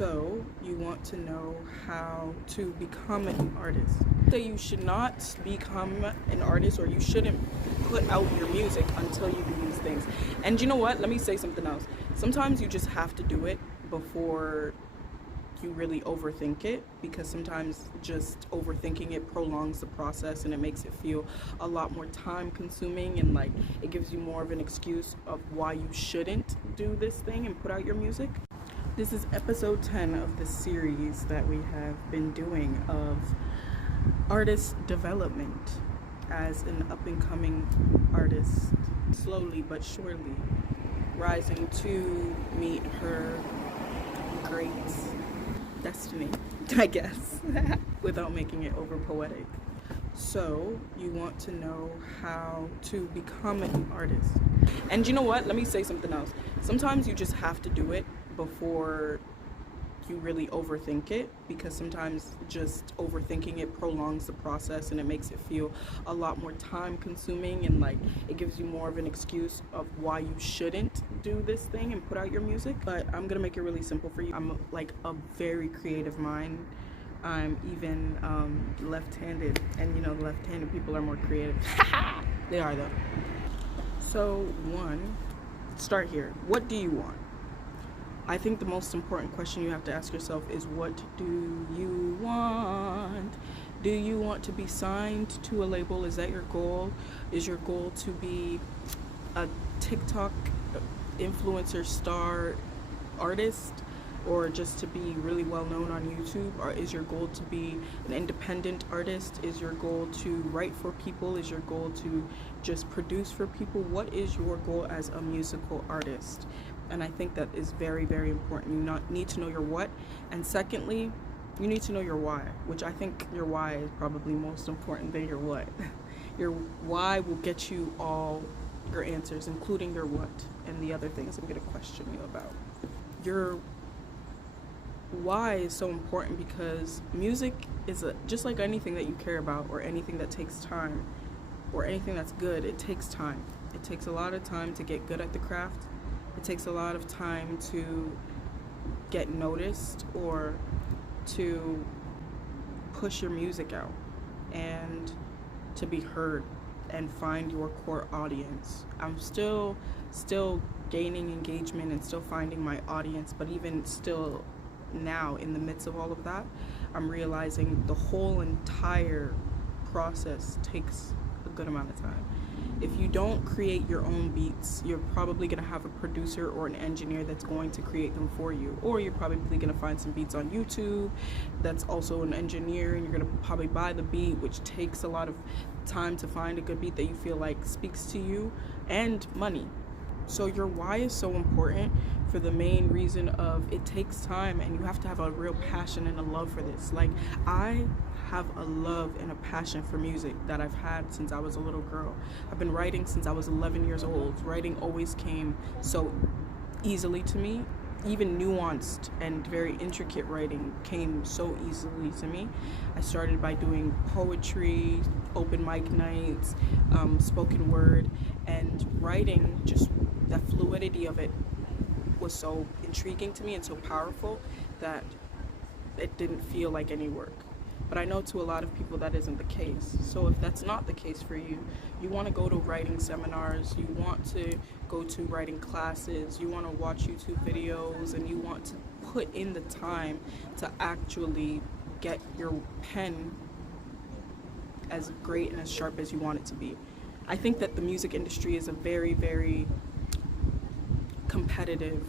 So you want to know how to become an artist. So you should not become an artist, or you shouldn't put out your music until you do these things. And you know what? Let me say something else. Sometimes you just have to do it before you really overthink it, because sometimes just overthinking it prolongs the process and it makes it feel a lot more time consuming, and like it gives you more of an excuse of why you shouldn't do this thing and put out your music. This is episode 10 of the series that we have been doing of artist development as an up-and-coming artist, slowly but surely rising to meet her great destiny, I guess, without making it over poetic. So you want to know how to become an artist. And you know what? Let me say something else. Sometimes you just have to do it before you really overthink it, because sometimes just overthinking it prolongs the process and it makes it feel a lot more time consuming, and like it gives you more of an excuse of why you shouldn't do this thing and put out your music. But I'm gonna make it really simple for you. I'm like a very creative mind. I'm even left-handed, and you know, left-handed people are more creative. They are though. So one, start here. What do you want? I think the most important question you have to ask yourself is, what do you want? Do you want to be signed to a label? Is that your goal? Is your goal to be a TikTok influencer star artist, or just to be really well known on YouTube? Or is your goal to be an independent artist? Is your goal to write for people? Is your goal to just produce for people? What is your goal as a musical artist? And I think that is very, very important. You need to know your what, and secondly, you need to know your why, which I think your why is probably most important than your what. Your why will get you all your answers, including your what and the other things I'm going to question you about. Your why is so important because music is just like anything that you care about, or anything that takes time, or anything that's good. It takes time. It takes a lot of time to get good at the craft. It takes a lot of time to get noticed, or to push your music out and to be heard and find your core audience. I'm still gaining engagement and still finding my audience, but even still now, in the midst of all of that, I'm realizing the whole entire process takes a good amount of time. If you don't create your own beats, you're probably going to have a producer or an engineer that's going to create them for you. Or you're probably going to find some beats on YouTube that's also an engineer, and you're going to probably buy the beat, which takes a lot of time to find a good beat that you feel like speaks to you, and money. So your why is so important for the main reason of it takes time, and you have to have a real passion and a love for this. Like, I have a love and a passion for music that I've had since I was a little girl. I've been writing since I was 11 years old. Writing always came so easily to me. Even nuanced and very intricate writing came so easily to me. I started by doing poetry, open mic nights, spoken word, and writing, just the fluidity of it was so intriguing to me and so powerful that it didn't feel like any work. But I know to a lot of people that isn't the case. So if that's not the case for you, you want to go to writing seminars, you want to go to writing classes, you want to watch YouTube videos, and you want to put in the time to actually get your pen as great and as sharp as you want it to be. I think that the music industry is a very, very competitive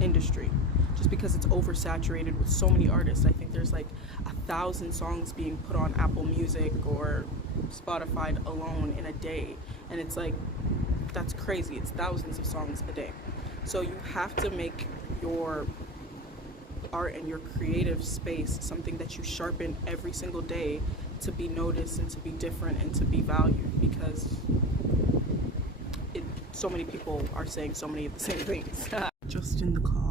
industry, just because it's oversaturated with so many artists. I think there's like 1,000 songs being put on Apple Music or Spotify alone in a day, and it's like, that's crazy. It's thousands of songs a day. So you have to make your art and your creative space something that you sharpen every single day to be noticed and to be different and to be valued, because so many people are saying so many of the same things. Just in the car.